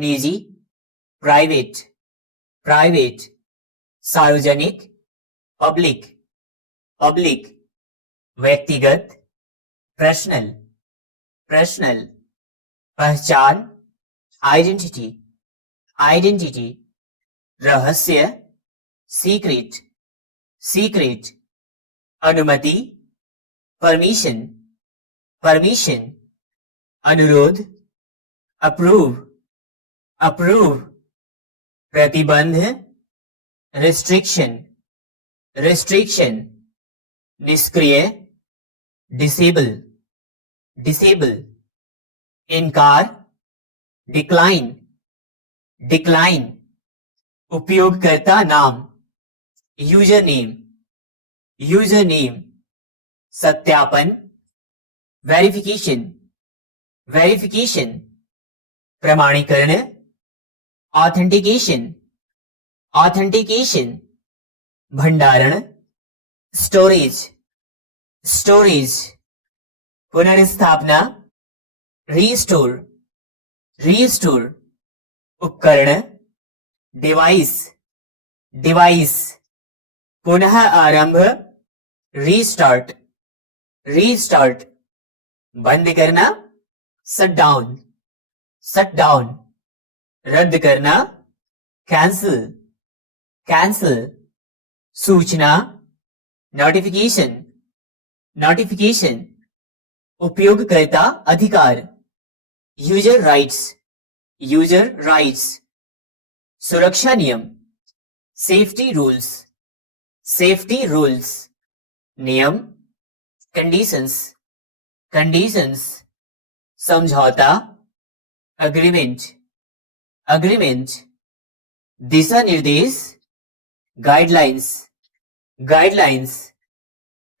निजी, private, private, सार्वजनिक, public, public, व्यक्तिगत, पर्सनल, पर्सनल, पहचान, आइडेंटिटी, आइडेंटिटी, रहस्य, सीक्रेट, सीक्रेट, अनुमति, परमिशन, परमिशन, अनुरोध, अप्रूव, अप्रूव, प्रतिबंध, रिस्ट्रिक्शन, रिस्ट्रिक्शन, निष्क्रिय, डिसेबल, डिसेबल, इनकार, डिक्लाइन, डिक्लाइन, उपयोगकर्ता नाम, यूजर नेम, यूजर नेम, सत्यापन, वेरिफिकेशन, वेरिफिकेशन, प्रमाणीकरण, ऑथेंटिकेशन, ऑथेंटिकेशन, भंडारण, स्टोरेज, स्टोरेज, पुनर्स्थापना, रीस्टोर, रीस्टोर, उपकरण, डिवाइस, डिवाइस, पुनः आरंभ, रीस्टार्ट, रीस्टार्ट, बंद करना, शट डाउन, शट डाउन, रद्द करना, कैंसिल, कैंसिल, सूचना, नोटिफिकेशन, नोटिफिकेशन, उपयोगकर्ता अधिकार, यूजर राइट्स, यूजर राइट्स, सुरक्षा नियम, सेफ्टी रूल्स, सेफ्टी रूल्स, नियम, कंडीशंस, कंडीशंस, समझौता, अग्रीमेंट, अग्रीमेंट, दिशा निर्देश, गाइडलाइंस, गाइडलाइंस,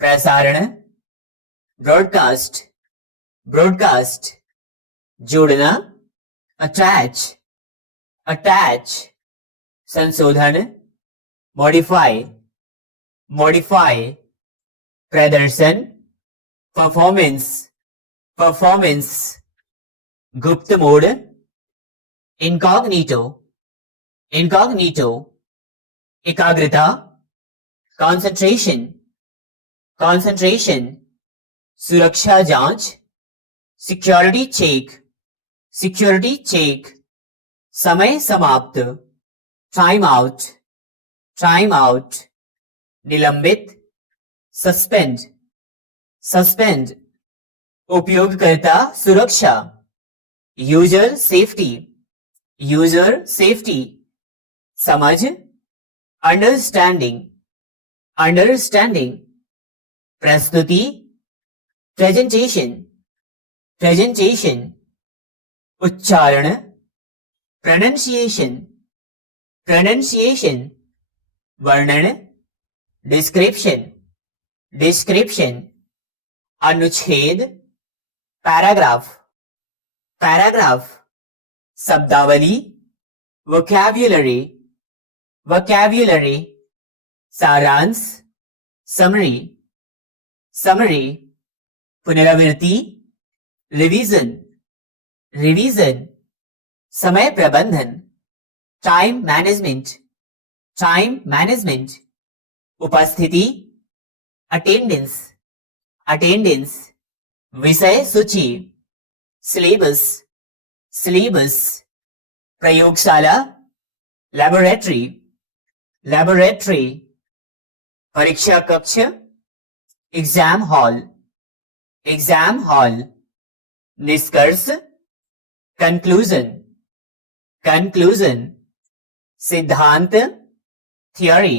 प्रसारण, ब्रॉडकास्ट, ब्रॉडकास्ट, जोड़ना, अटैच, अटैच, संशोधन, मॉडिफाई, मॉडिफाई, प्रदर्शन, परफॉर्मेंस, परफॉर्मेंस, गुप्त मोड, इनकॉग्निटो, इनकॉग्निटो, एकाग्रता, कॉन्सेंट्रेशन, कॉन्सेंट्रेशन, सुरक्षा जांच, सिक्योरिटी चेक, सिक्योरिटी चेक, समय समाप्त, टाइम आउट, टाइम आउट, निलंबित, सस्पेंड, सस्पेंड, उपयोगकर्ता सुरक्षा, यूजर सेफ्टी, यूजर सेफ्टी, समझ, अंडरस्टैंडिंग, अंडरस्टैंडिंग, प्रस्तुति, प्रेजेंटेशन, प्रेजेंटेशन, उच्चारण, प्रोनंसिएशन, प्रोनंसिएशन, वर्णन, डिस्क्रिप्शन, डिस्क्रिप्शन, अनुच्छेद, पैराग्राफ, पैराग्राफ, शब्दावली, वोकैब्युलरी, वोकैब्युलरी, सारांश, समरी, समरी, पुनरावृत्ति, रिवीजन, रिवीजन, समय प्रबंधन, टाइम मैनेजमेंट, टाइम मैनेजमेंट, उपस्थिति, अटेंडेंस, अटेंडेंस, विषय सूची, सिलेबस, सिलेबस, प्रयोगशाला, लैबोरेटरी, लैबोरेटरी, परीक्षा कक्ष, एग्जाम हॉल, एग्जाम हॉल, निष्कर्ष, कंक्लूजन, कंक्लूजन, सिद्धांत, थियोरी,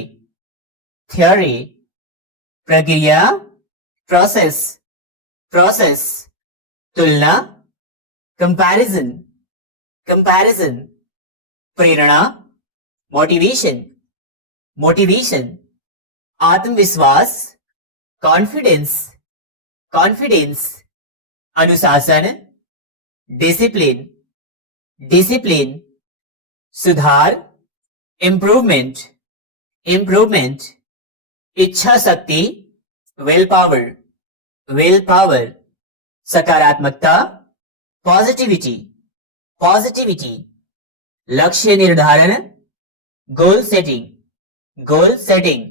थियोरी, प्रक्रिया, प्रोसेस, प्रोसेस, तुलना, कंपैरिजन, कंपैरिजन, प्रेरणा, मोटिवेशन, मोटिवेशन, आत्मविश्वास, कॉन्फिडेंस, कॉन्फिडेंस, अनुशासन, डिसिप्लिन, डिसिप्लिन, सुधार, इम्प्रूवमेंट, इम्प्रूवमेंट, इच्छा शक्ति, विल पावर, विल पावर, सकारात्मकता, पॉजिटिविटी, पॉजिटिविटी, लक्ष्य निर्धारण, गोल सेटिंग, गोल सेटिंग,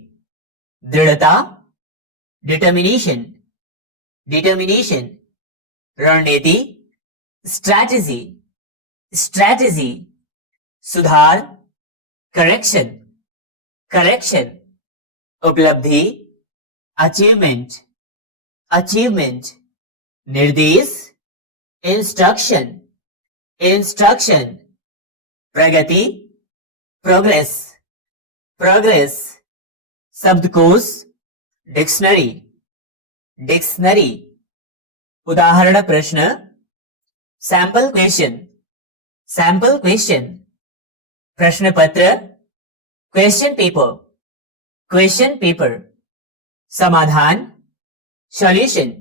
दृढ़ता, डिटर्मिनेशन, डिटर्मिनेशन, रणनीति, स्ट्रैटेजी, स्ट्रैटेजी, सुधार, करेक्शन, करेक्शन, उपलब्धि, अचीवमेंट, अचीवमेंट, निर्देश, इंस्ट्रक्शन, इंस्ट्रक्शन, प्रगति, प्रोग्रेस, प्रोग्रेस, शब्दकोश, डिक्शनरी, डिक्शनरी, उदाहरण प्रश्न, सैंपल क्वेश्चन, सैंपल क्वेश्चन, प्रश्न पत्र, क्वेश्चन पेपर, क्वेश्चन पेपर, समाधान, सॉल्यूशन,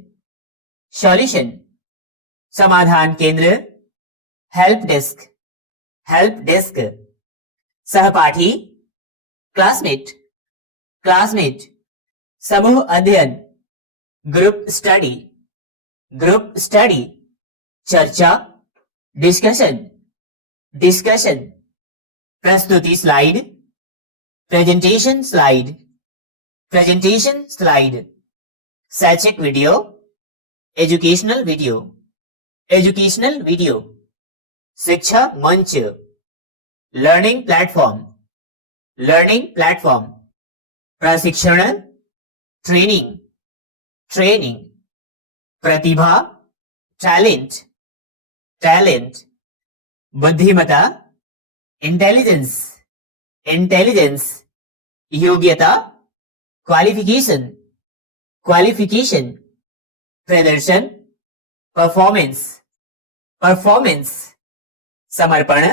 सॉल्यूशन, समाधान केंद्र, हेल्प डेस्क, हेल्प डेस्क, सहपाठी, क्लासमेट, क्लासमेट, समूह अध्ययन, ग्रुप स्टडी, ग्रुप स्टडी, चर्चा, डिस्कशन, डिस्कशन, प्रस्तुति slide, presentation slide, presentation slide, शैक्षिक video, educational video, educational video, शिक्षा मंच, लर्निंग प्लेटफॉर्म, लर्निंग प्लेटफॉर्म, प्रशिक्षण, ट्रेनिंग, ट्रेनिंग, प्रतिभा, टैलेंट, टैलेंट, बुद्धिमत्ता, इंटेलिजेंस, इंटेलिजेंस, योग्यता, क्वालिफिकेशन, क्वालिफिकेशन, प्रदर्शन, परफॉर्मेंस, परफॉर्मेंस, समर्पण,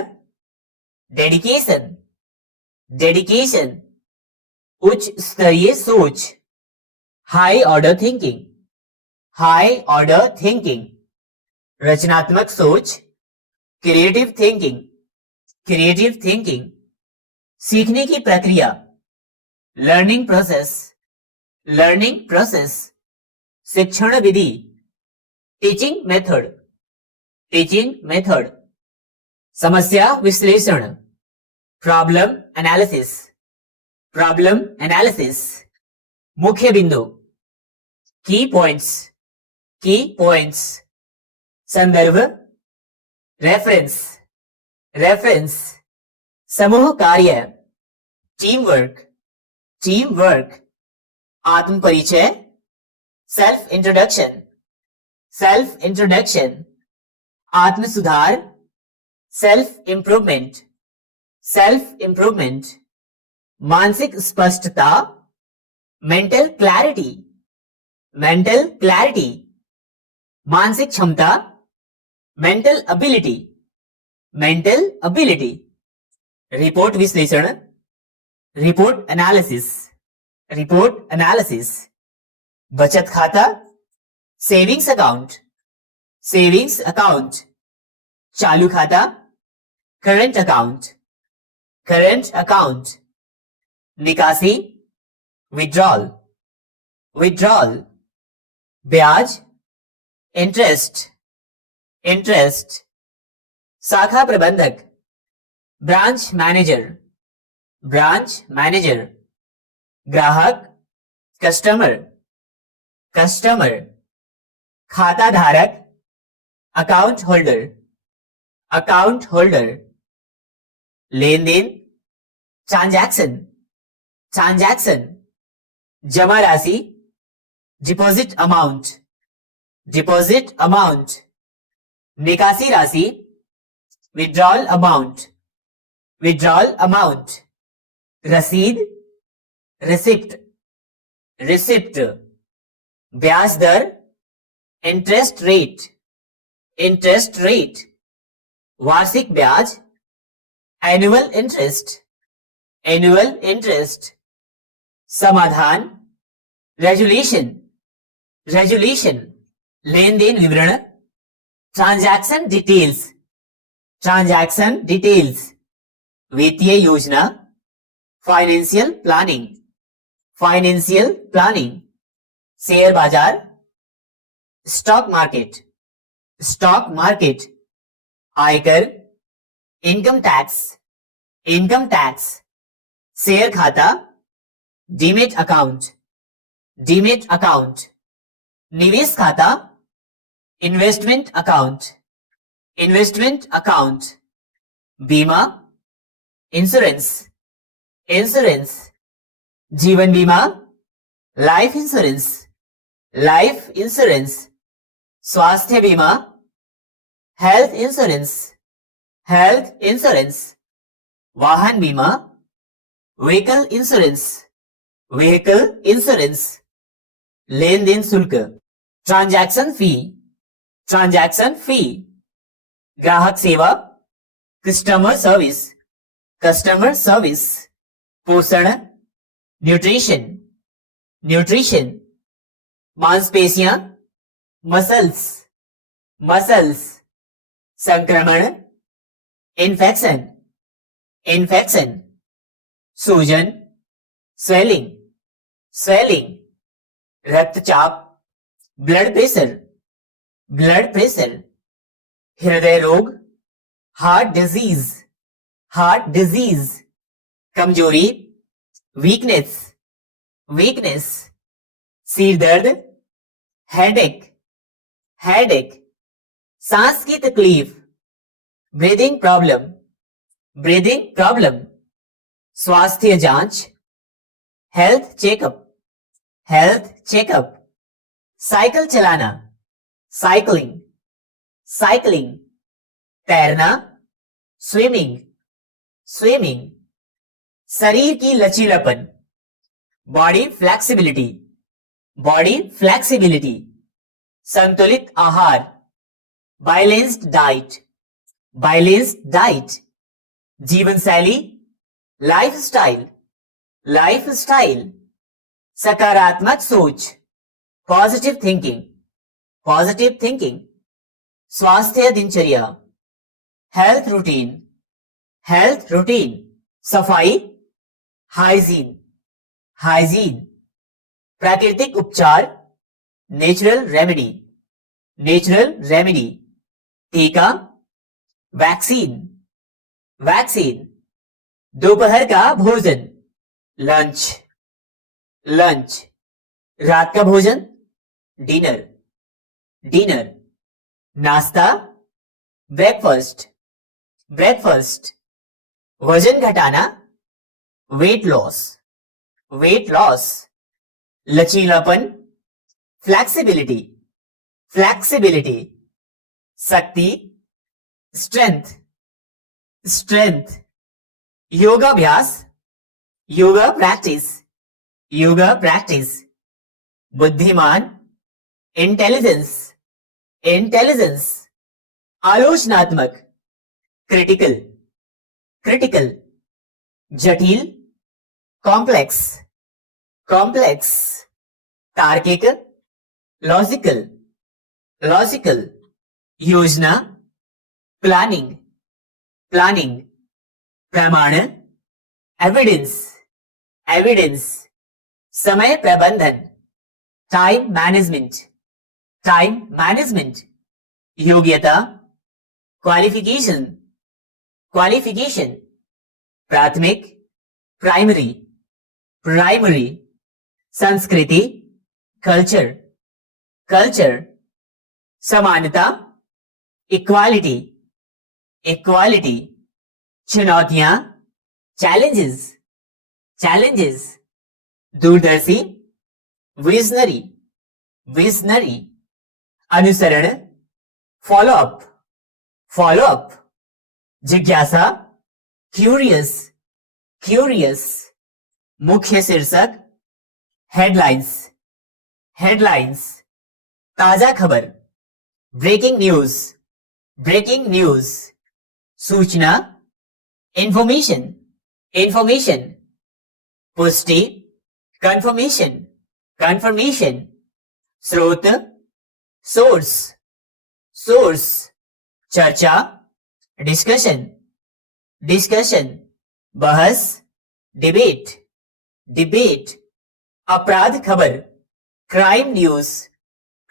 डेडिकेशन, डेडिकेशन, उच्च स्तरीय सोच, high order thinking, high order thinking, रचनात्मक सोच, क्रिएटिव थिंकिंग, क्रिएटिव थिंकिंग, सीखने की प्रक्रिया, लर्निंग प्रोसेस, लर्निंग प्रोसेस, शिक्षण विधि, टीचिंग मेथड, टीचिंग मेथड, समस्या विश्लेषण, प्रॉब्लम एनालिसिस, प्रॉब्लम एनालिसिस, मुख्य बिंदु, की पॉइंट्स, की पॉइंट्स, संदर्भ, रेफरेंस, रेफरेंस, समूह कार्य, टीम वर्क, टीम वर्क, आत्म परिचय, सेल्फ इंट्रोडक्शन, सेल्फ इंट्रोडक्शन, आत्म सुधार, सेल्फ इंप्रूवमेंट, सेल्फ इंप्रूवमेंट, मानसिक स्पष्टता, मेंटल क्लैरिटी, मेंटल क्लैरिटी, मानसिक क्षमता, mental ability, mental ability, report विश्लेषण, रिपोर्ट एनालिसिस, रिपोर्ट एनालिसिस, बचत खाता, सेविंग्स अकाउंट, सेविंग्स अकाउंट, चालू खाता, करंट अकाउंट, करंट अकाउंट, निकासी, विड्रॉल, विड्रॉल, ब्याज, इंटरेस्ट, इंटरेस्ट, शाखा प्रबंधक, ब्रांच मैनेजर, ब्रांच मैनेजर, ग्राहक, कस्टमर, कस्टमर, खाता धारक, अकाउंट होल्डर, अकाउंट होल्डर, लेन देन, ट्रांजैक्शन, ट्रांजैक्शन, जमा राशि, डिपॉजिट अमाउंट, डिपॉजिट अमाउंट, निकासी राशि, विड्रॉल अमाउंट, विड्रॉल अमाउंट, रसीद, रिसिप्ट, रिसिप्ट, ब्याज दर, इंटरेस्ट रेट, इंटरेस्ट रेट, वार्षिक ब्याज, एनुअल इंटरेस्ट, एनुअल इंटरेस्ट, समाधान, रेजुलेशन, रेजुलेशन, लेन देन विवरण, ट्रांजैक्शन डिटेल्स, ट्रांजैक्शन डिटेल्स, वित्तीय योजना, financial planning, financial planning, share बाजार, स्टॉक मार्केट, स्टॉक मार्केट, आयकर, income tax, income tax, share खाता, डीमेट अकाउंट, डीमेट अकाउंट, निवेश खाता, इन्वेस्टमेंट अकाउंट, इन्वेस्टमेंट अकाउंट, बीमा, इंश्योरेंस, इंश्योरेंस, जीवन बीमा, लाइफ इंश्योरेंस, लाइफ इंश्योरेंस, स्वास्थ्य बीमा, हेल्थ इंश्योरेंस, हेल्थ इंश्योरेंस, वाहन बीमा, व्हीकल इंश्योरेंस, व्हीकल इंश्योरेंस, लेन देन शुल्क, ट्रांजैक्शन फी, ट्रांजैक्शन फी, ग्राहक सेवा, कस्टमर सर्विस, कस्टमर सर्विस, पोषण, न्यूट्रिशन, न्यूट्रिशन, मांसपेशियां, मसल्स, मसल्स, संक्रमण, इन्फेक्शन, इन्फेक्शन, सूजन, स्वेलिंग, स्वेलिंग, रक्तचाप, ब्लड प्रेशर, ब्लड प्रेशर, हृदय रोग, हार्ट डिजीज, हार्ट डिजीज, कमजोरी, वीकनेस, वीकनेस, सिर दर्द, हेडेक, हेडेक, सांस की तकलीफ, ब्रीदिंग प्रॉब्लम, ब्रीदिंग प्रॉब्लम, स्वास्थ्य जांच, health checkup, health checkup, cycle चलाना, साइकिलिंग, साइकिलिंग, तैरना, स्विमिंग, स्विमिंग, शरीर की लचीलापन, बॉडी फ्लेक्सिबिलिटी, बॉडी फ्लेक्सिबिलिटी, संतुलित आहार, बैलेंस्ड डाइट, बैलेंस्ड डाइट, जीवन शैली, लाइफ स्टाइल, लाइफ स्टाइल, सकारात्मक सोच, पॉजिटिव थिंकिंग, पॉजिटिव थिंकिंग, स्वास्थ्य दिनचर्या, हेल्थ रूटीन, हेल्थ रूटीन, सफाई, हाइजीन, हाइजीन, प्राकृतिक उपचार, नेचुरल रेमेडी, नेचुरल रेमेडी, टीका, वैक्सीन, वैक्सीन, दोपहर का भोजन, लंच, लंच, रात का भोजन, डिनर, डिनर, नाश्ता, ब्रेकफास्ट, ब्रेकफास्ट, वजन घटाना, वेट लॉस, वेट लॉस, लचीलापन, फ्लेक्सिबिलिटी, फ्लेक्सिबिलिटी, शक्ति, स्ट्रेंथ, स्ट्रेंथ, योगाभ्यास, योगा प्रैक्टिस, योगा प्रैक्टिस, बुद्धिमान, इंटेलिजेंस, इंटेलिजेंस, आलोचनात्मक, क्रिटिकल, क्रिटिकल, जटिल, कॉम्प्लेक्स, कॉम्प्लेक्स, तार्किक, लॉजिकल, लॉजिकल, योजना, प्लानिंग, प्लानिंग, प्रमाण, एविडेंस, एविडेंस, समय प्रबंधन, टाइम मैनेजमेंट, टाइम मैनेजमेंट, योग्यता, क्वालिफिकेशन, क्वालिफिकेशन, प्राथमिक, प्राइमरी, प्राइमरी, संस्कृति, कल्चर, कल्चर, समानता, इक्वालिटी, इक्वालिटी, चुनौतियां, चैलेंजेस, चैलेंजेस, दूरदर्शी, विजनरी, विजनरी, अनुसरण, फॉलो अप, फॉलो अप, जिज्ञासा, क्यूरियस, क्यूरियस, मुख्य शीर्षक, हेडलाइंस, हेडलाइंस, ताजा खबर, ब्रेकिंग न्यूज, ब्रेकिंग न्यूज, सूचना, इंफॉर्मेशन, इंफॉर्मेशन, पुष्टि, कंफर्मेशन, कंफर्मेशन, स्रोत, सोर्स, सोर्स, चर्चा, डिस्कशन, डिस्कशन, बहस, डिबेट, डिबेट, अपराध खबर, क्राइम न्यूज,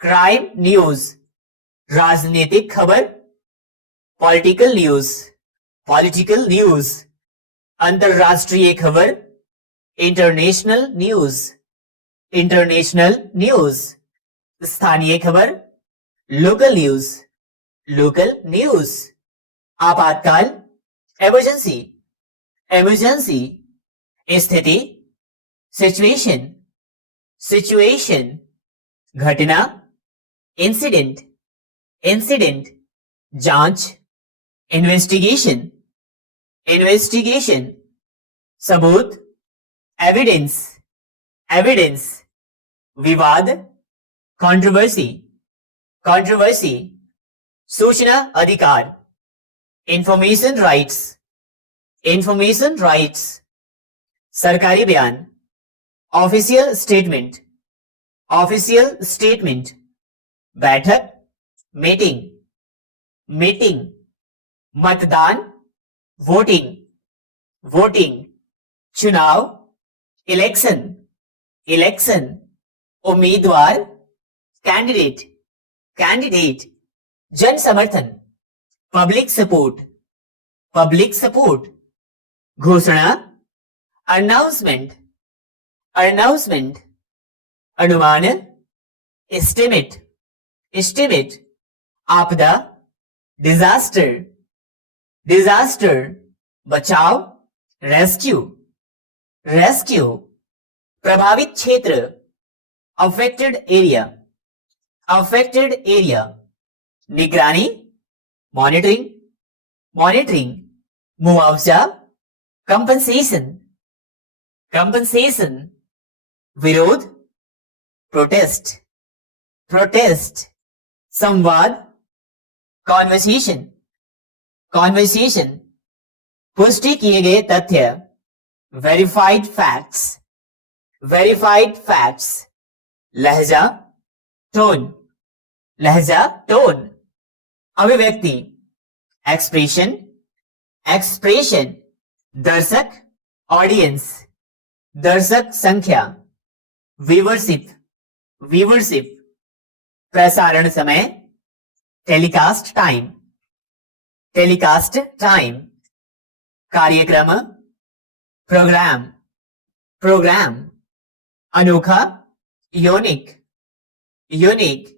क्राइम न्यूज, राजनीतिक खबर, पॉलिटिकल न्यूज, पॉलिटिकल न्यूज, अंतरराष्ट्रीय खबर, इंटरनेशनल न्यूज, इंटरनेशनल न्यूज, स्थानीय खबर, लोकल न्यूज, लोकल न्यूज, आपातकाल, इमरजेंसी, इमरजेंसी, स्थिति, सिचुएशन, सिचुएशन, घटना, इंसिडेंट, इंसिडेंट, जांच, इन्वेस्टिगेशन, इन्वेस्टिगेशन, सबूत, एविडेंस, एविडेंस, विवाद, कंट्रोवर्सी, कंट्रोवर्सी, सूचना अधिकार, इंफॉर्मेशन राइट्स, इंफॉर्मेशन राइट्स, सरकारी बयान, ऑफिशियल स्टेटमेंट, ऑफिशियल स्टेटमेंट, बैठक, मीटिंग, मीटिंग, मतदान, वोटिंग, वोटिंग, चुनाव, इलेक्शन, इलेक्शन, उम्मीदवार, कैंडिडेट, कैंडिडेट, जन समर्थन, पब्लिक सपोर्ट, पब्लिक सपोर्ट, घोषणा, अनाउंसमेंट, अनाउंसमेंट, अनुमान, एस्टिमेट, एस्टिमेट, आपदा, डिजास्टर, डिजास्टर, बचाव, रेस्क्यू, रेस्क्यू, प्रभावित क्षेत्र, अफेक्टेड एरिया, अफेक्टेड एरिया, निगरानी, मॉनिटरिंग, मॉनिटरिंग, मुआवजा, कंपनसेशन, कंपनसेशन, विरोध, प्रोटेस्ट, प्रोटेस्ट, संवाद, कॉन्वर्सेशन, कॉन्वर्सेशन, पुष्टि किए गए तथ्य, वेरीफाइड फैक्ट्स, वेरीफाइड फैक्ट्स, लहजा, टोन, लहजा, टोन, अभिव्यक्ति, एक्सप्रेशन, एक्सप्रेशन, दर्शक, ऑडियंस, दर्शक संख्या, व्यूवरशिप, व्यूवरशिप, प्रसारण समय, टेलीकास्ट टाइम, टेलीकास्ट टाइम, कार्यक्रम, प्रोग्राम, प्रोग्राम, अनोखा, यूनिक, यूनिक,